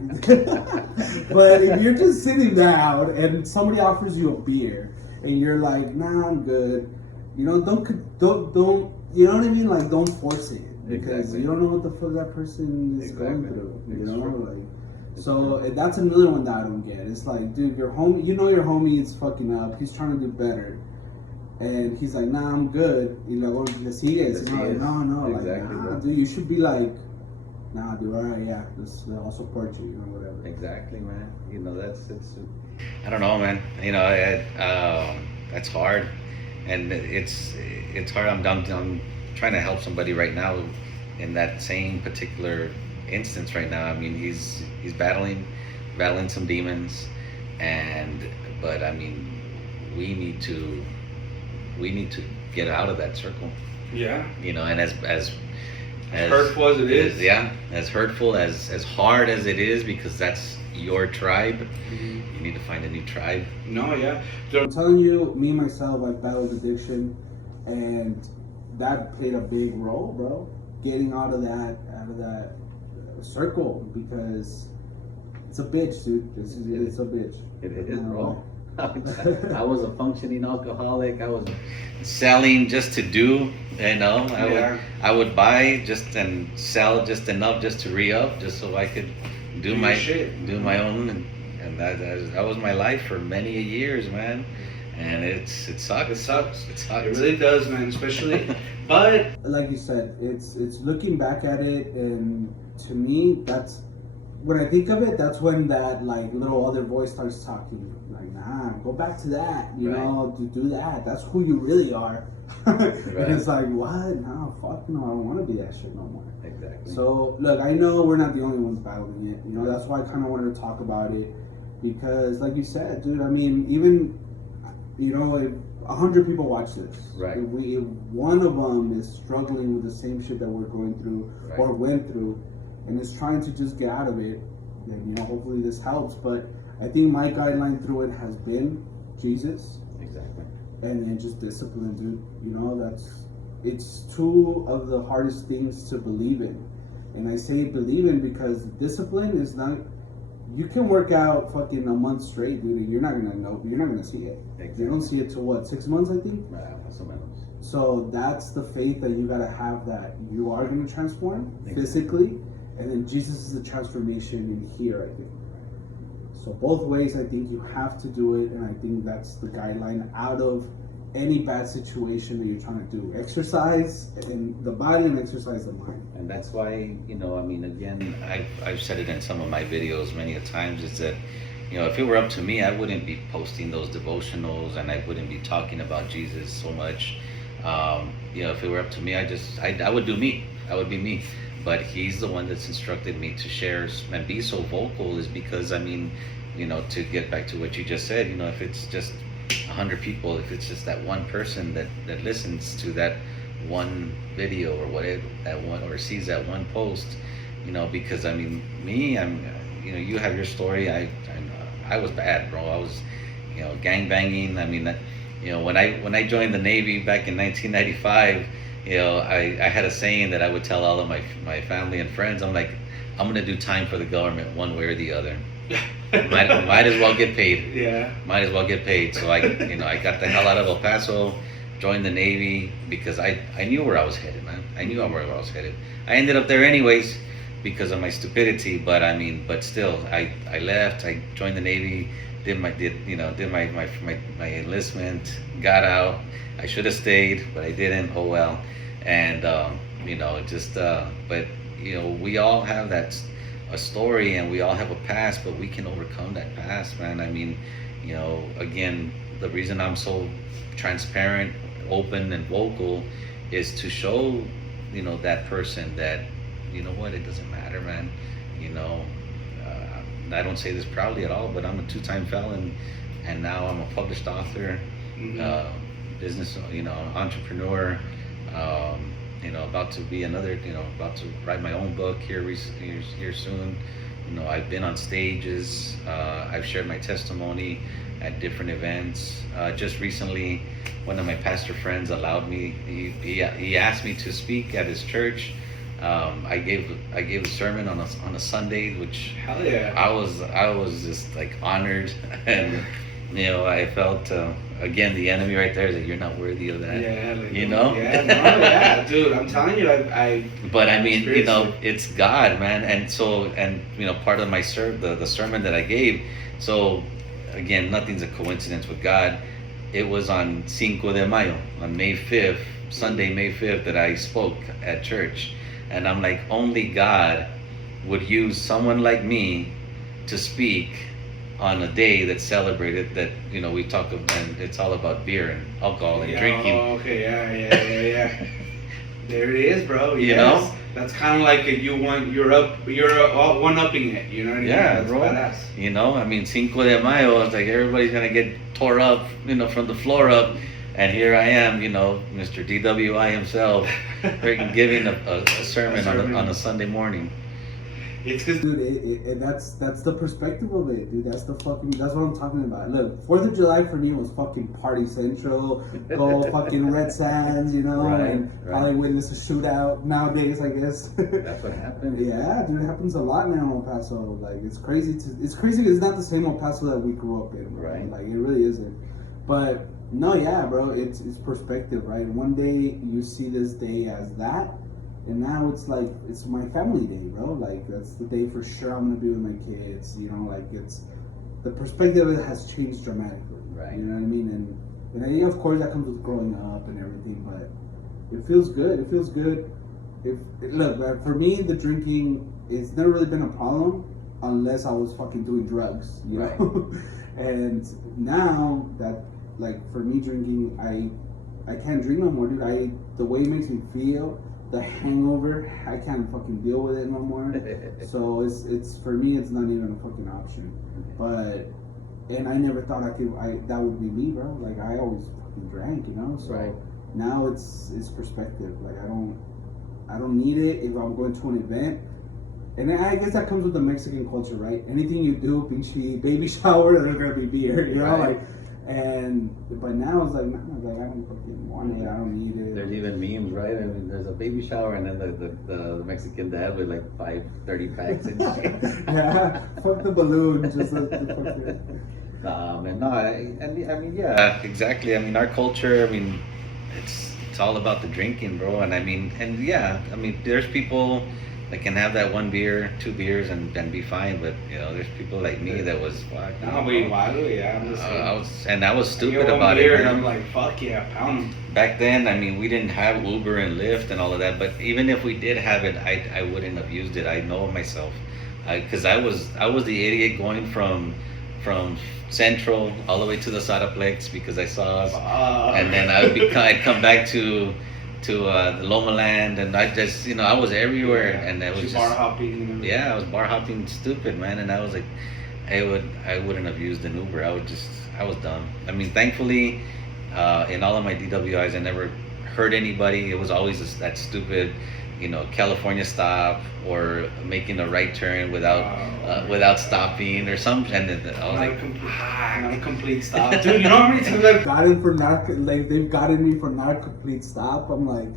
but if you're just sitting down and somebody offers you a beer and you're like, nah, I'm good. Don't, you know what I mean? Like, don't force it because you don't know what the fuck that person is going through. So that's another one that I don't get. It's like, dude, your homie, your homie is fucking up. He's trying to do better, and he's like, nah, I'm good. Because he is. No, exactly, like, nah, bro. dude, you should be like, nah, dude, all right, yeah, I'll support you, whatever. Exactly, man. It's. I don't know, man. That's hard. And it's hard. I'm trying to help somebody right now in that same particular instance right now. I mean, he's battling some demons, but I mean, we need to get out of that circle. Yeah. And as hurtful as it is. Yeah, as hurtful as hard as it is, because that's your tribe. Mm-hmm. You need to find a new tribe. No, yeah. I'm telling you, me myself, I battled addiction, and that played a big role, bro. Getting out of that circle, because it's a bitch, dude. It's a bitch. It is, bro. I was a functioning alcoholic. I was selling just to do, I would buy just and sell just enough just to re-up, just so I could do my own, and that was my life for many years, man. And it sucks. It sucks. It really does, man. Especially, but like you said, it's looking back at it, and to me, that's when I think of it. That's when that like little other voice starts talking. Like, nah, go back to that. To do that. That's who you really are. And it's like, what? No, fuck no. I don't want to be that shit no more. Exactly. So look, I know we're not the only ones battling it. That's why I kind of wanted to talk about it, because, like you said, dude. I mean, even. If 100 people watch this, right? If one of them is struggling with the same shit that we're going through or went through, and is trying to just get out of it, then hopefully this helps. But I think my guideline through it has been Jesus, exactly, and then just discipline, dude. It's two of the hardest things to believe in, and I say believe in because discipline is not. You can work out fucking a month straight, dude, and you're not gonna see it. Exactly. You don't see it till what, 6 months, I think? Right, so that's the faith that you gotta have, that you are gonna transform physically, and then Jesus is the transformation in here, I think. So both ways, I think you have to do it, and I think that's the guideline out of any bad situation that you're trying to do. Exercise in the body and exercise the mind. And that's why, again, I've said it in some of my videos many a times, is that, if it were up to me, I wouldn't be posting those devotionals, and I wouldn't be talking about Jesus so much. If it were up to me, I would do me. I would be me. but he's the one that's instructed me to share and be so vocal, is because I mean, to get back to what you just said, if it's just 100 people, if it's just that one person that listens to that one video or whatever, that one, or sees that one post, because I mean, me, you have your story. I was bad, bro. I was, gang banging. I mean, when I joined the Navy back in 1995, I had a saying that I would tell all of my family and friends. I'm like, I'm gonna do time for the government one way or the other. might as well get paid. Yeah. Might as well get paid. So I got the hell out of El Paso, joined the Navy because I knew where I was headed, man. I knew where I was headed. I ended up there anyways because of my stupidity. But still, I left. I joined the Navy, did my enlistment, got out. I should have stayed, but I didn't. Oh well. And we all have a story, and we all have a past, but we can overcome that past, man. I mean, again, the reason I'm so transparent, open, and vocal is to show, that person that, what, it doesn't matter, man. I don't say this proudly at all, but I'm a 2-time felon, and now I'm a published author, business, entrepreneur, about to be about to write my own book here soon. I've been on stages, I've shared my testimony at different events. Just recently, one of my pastor friends allowed me, he asked me to speak at his church. I gave a sermon on a Sunday, which hell yeah. I was just like honored, and I felt again the enemy right there, that you're not worthy of that. Yeah, Yeah, yeah, dude. I'm telling you, But I mean, it's God, man, and so part of my the sermon that I gave. So again, nothing's a coincidence with God. It was on Cinco de Mayo, on May 5th, Sunday, May 5th, that I spoke at church. And I'm like, only God would use someone like me to speak on a day that's celebrated, that, we talk about, and it's all about beer and alcohol and drinking. Oh, okay, yeah. There it is, bro. You know? That's kind of like you're one-upping it, you know what I mean? Yeah, That's bro. badass. I mean, Cinco de Mayo, it's like everybody's gonna get tore up, from the floor up. And here I am, Mr. DWI himself, freaking giving a sermon on a Sunday morning. It's because, dude, that's the perspective of it, dude. That's what I'm talking about. Look, 4th of July for me was fucking party central, go fucking Red Sands, Right, and probably witness a shootout nowadays, I guess. That's what happened. Yeah, dude, it happens a lot now in El Paso. Like, it's crazy. It's not the same El Paso that we grew up in, right? Like, it really isn't. But no, yeah, bro, it's perspective, right? One day you see this day as that, and now it's like, it's my family day, bro. Like, that's the day for sure I'm gonna be with my kids. Like, it's the perspective of it has changed dramatically. Right. You know what I mean? And I think, of course, that comes with growing up and everything, but it feels good. It feels good. Look, for me, the drinking, it's never really been a problem unless I was fucking doing drugs, you Right. know? And now that, like, for me, drinking, I can't drink no more, dude. The way it makes me feel, the hangover, I can't fucking deal with it no more. So it's for me, it's not even a fucking option. But, and I never thought that would be me, bro. Like, I always fucking drank, So Right. now it's perspective. Like, I don't need it if I'm going to an event. And I guess that comes with the Mexican culture, right? Anything you do, pinche baby shower, there's gonna be beer, Right. But now it's like, nah, I don't fucking want it. I don't need it. There's even memes, right? I mean, there's a baby shower, and then the Mexican dad with like 30 packs and shit. Yeah, fuck the balloon. Just Man, no, I mean, yeah, exactly. I mean, our culture, I mean, it's all about the drinking, bro. And I mean, there's people that can have that 1 beer, 2 beers, and be fine. But there's people like me that was fuck. I was stupid about it. And I'm like, fuck yeah, pound 'em. Back then, I mean, we didn't have Uber and Lyft and all of that. But even if we did have it, I wouldn't have used it. I know myself, because I was the idiot going from Central all the way to the Saraplex because I saw us, and then I'd come back to to the Loma Land, and I just, I was everywhere, and I was just bar hopping. And everything. yeah, I was bar hopping stupid, man, and I was like, I wouldn't have used an Uber. I was dumb. I mean, thankfully, in all of my DWIs, I never hurt anybody. It was always that stupid, California stop or making a right turn without stopping or something. And then I was like, not a complete stop, dude. You know how many times I've gotten for not like they've gotten me for not a complete stop. I'm like,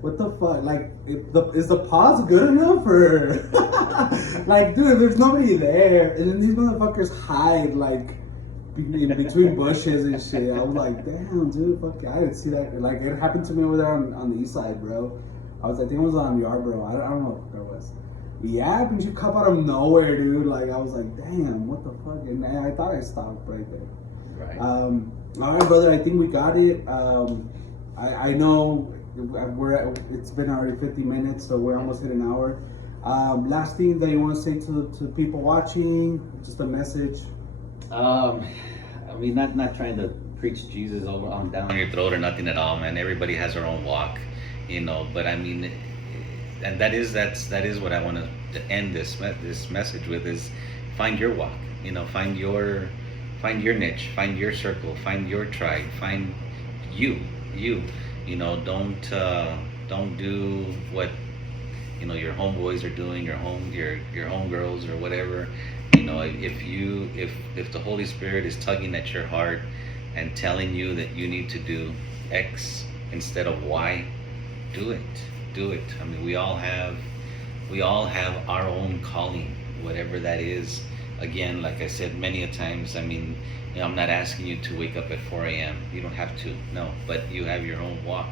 what the fuck? Like, is the pause good enough or like, dude? There's nobody there, and then these motherfuckers hide like in between bushes and shit. I was like, damn, dude, fuck, I didn't see that. Like, it happened to me over there on the east side, bro. I think it was on Yarborough. I don't know what that was. Yeah, but you come out of nowhere, dude. Like, I was like, damn, what the fuck? And I thought I stopped right there. right. All right, brother. I think we got it. I know it's been already 50 minutes, so we're almost hit an hour. Last thing that you want to say to people watching, just a message. I mean, not trying to preach Jesus down your throat or nothing at all, man. Everybody has their own walk, But I mean, and that is what I want to end this message with is find your walk. Find your niche, find your circle, find your tribe, find you. Don't do what your homeboys are doing, your homegirls or whatever. If the Holy Spirit is tugging at your heart and telling you that you need to do X instead of Y, do it. I mean, we all have our own calling, whatever that is. Again, like I said many a times, I mean, I'm not asking you to wake up at 4 a.m. You don't have to, no, but you have your own walk,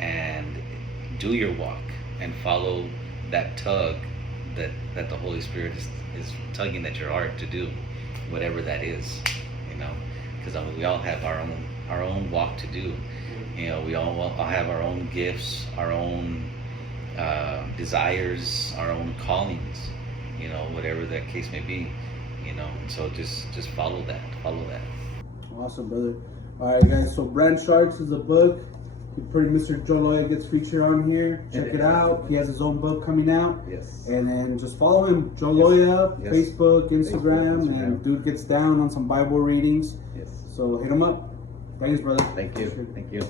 and do your walk and follow that tug that the Holy Spirit is tugging at your heart to do, whatever that is, because we all have our own walk to do. We all have our own gifts, our own desires, our own callings, whatever that case may be, so just follow that. Awesome, brother. All right, guys. So Brand Sharks is a book. Pretty Mr. Joe Loya gets featured on here. Check it out. He has his own book coming out. Yes. And then just follow him, Joe Loya, Yes. Facebook, Instagram, and dude gets down on some Bible readings. Yes. So hit him up. Thanks, brother. Thank you.